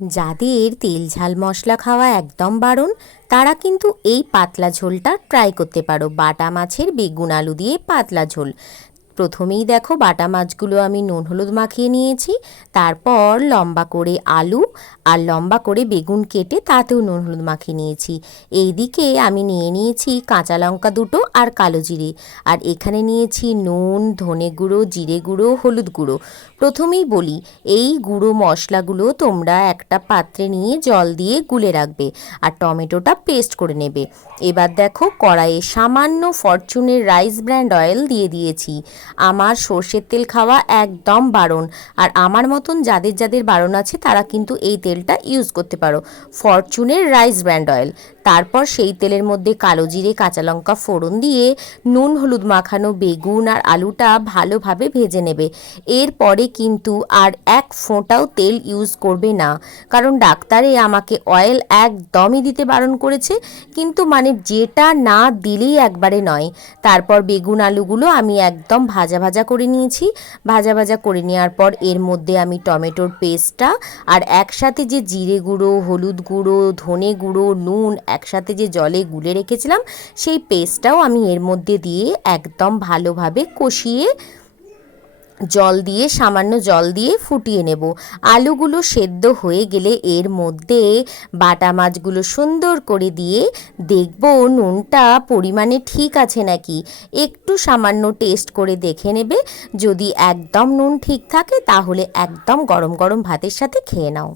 যাদের তেল ঝাল মশলা খাওয়া একদম বারণ তারা কিন্তু এই পাতলা ঝোলটা ট্রাই করতে পারো। বাটা মাছের বেগুন আলু দিয়ে পাতলা ঝোল। প্রথমেই দেখো বাটা মাছগুলো আমি নুন হলুদ মাখিয়ে নিয়েছি। তারপর লম্বা করে আলু আর লম্বা করে বেগুন কেটে তাতেও নুন হলুদ মাখিয়ে নিয়েছি। এইদিকে আমি নিয়ে নিয়েছি কাঁচা লঙ্কা দুটো আর কালো জিরে, আর এখানে নিয়েছি নুন, ধনে গুঁড়ো, জিরে গুঁড়ো, হলুদ গুঁড়ো। প্রথমেই বলি, এই গুঁড়ো মশলাগুলো তোমরা একটা পাত্রে নিয়ে জল দিয়ে গুলে রাখবে আর টমেটোটা পেস্ট করে নেবে। এবার দেখো কড়াইয়ে সামান্য ফরচুনের রাইস ব্র্যান্ড অয়েল দিয়ে দিয়েছি। আমার সর্ষের তেল খাওয়া একদম বারণ, আর আমার মতন যাদের যাদের বারণ আছে তারা কিন্তু এই তেলটা ইউজ করতে পারো, ফরচুনের রাইস ব্র্যান্ড অয়েল। তারপর সেই তেলের মধ্যে কালো জিরে, কাঁচা লঙ্কা ফোড়ন দিয়ে নুন হলুদ মাখানো বেগুন আর আলুটা ভালোভাবে ভেজে নেবে। এরপরে কিন্তু আর এক ফোঁটাও তেল ইউজ করবে না, কারণ ডাক্তারে আমাকে অয়েল একদমই দিতে বারণ করেছে, কিন্তু মানে যেটা না দিলেই একবারে নয়। তারপর বেগুন আলুগুলো আমি একদম ভাজা ভাজা করে নিয়েছি। ভাজা ভাজা করে নেওয়ার পর এর মধ্যে আমি টমেটোর পেস্টটা আর একসাথে যে জিরে গুঁড়ো, হলুদ গুঁড়ো, ধনে গুঁড়ো, নুন একসাথে যে জলে গুলে রেখেছিলাম সেই পেস্টটাও আমি এর মধ্যে দিয়ে একদম ভালোভাবে কষিয়ে সামান্য জল দিয়ে ফুটিয়ে নেব। আলুগুলো সেদ্ধ হয়ে গেলে এর মধ্যে বাটা মাছগুলো সুন্দর করে দিয়ে দেখব নুনটা পরিমাণে ঠিক আছে নাকি, একটু সামান্য টেস্ট করে দেখে নেবে। যদি একদম নুন ঠিক থাকে তাহলে একদম গরম গরম ভাতের সাথে খেয়ে নাও।